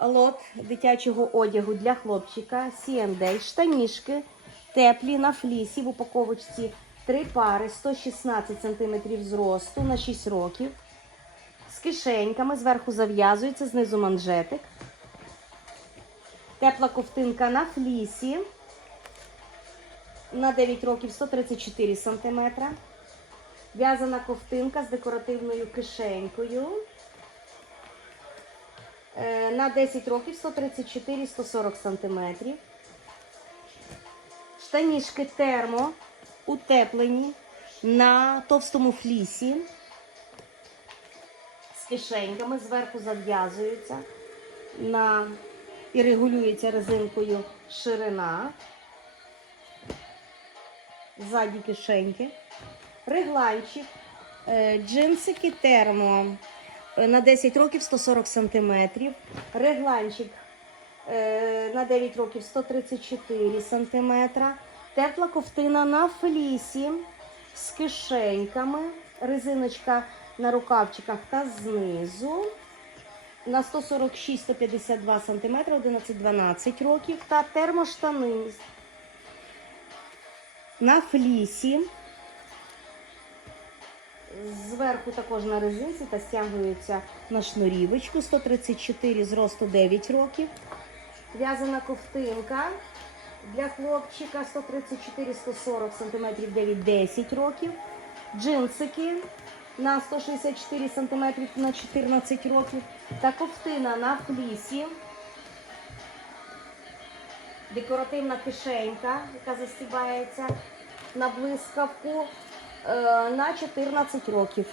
лот дитячого одягу для хлопчика, C&A, штанішки теплі на флісі в упаковочці. Три пари 116 см зросту на 6 років. З кишеньками, зверху зав'язується, знизу манжетик. Тепла ковтинка на флісі. На 9 років 134 см. В'язана ковтинка з декоративною кишенькою. Е, На 10 років 134-140 см. Штанішки термо утеплені на товстому флісі. З кишеньками зверху зав'язуються на і регулюється резинкою ширина. Ззаді кишеньки. Регланчик, е, джинсики термо на 10 років 140 см. Регланчик е, на 9 років 134 см. Тепла ковтина на флісі з кишеньками. Резиночка на рукавчиках та знизу. На 146-152 см 11-12 років. Та термоштани на флісі. Зверху також на резинці та стягується на шнурівочку 134 зросту 9 років. В'язана ковтинка для хлопчика 134-140 см 9-10 років. Джинсики на 164 см на 14 років. Та ковтина на флісі. Декоративна кишенька, яка застібається на блискавку на 14 років.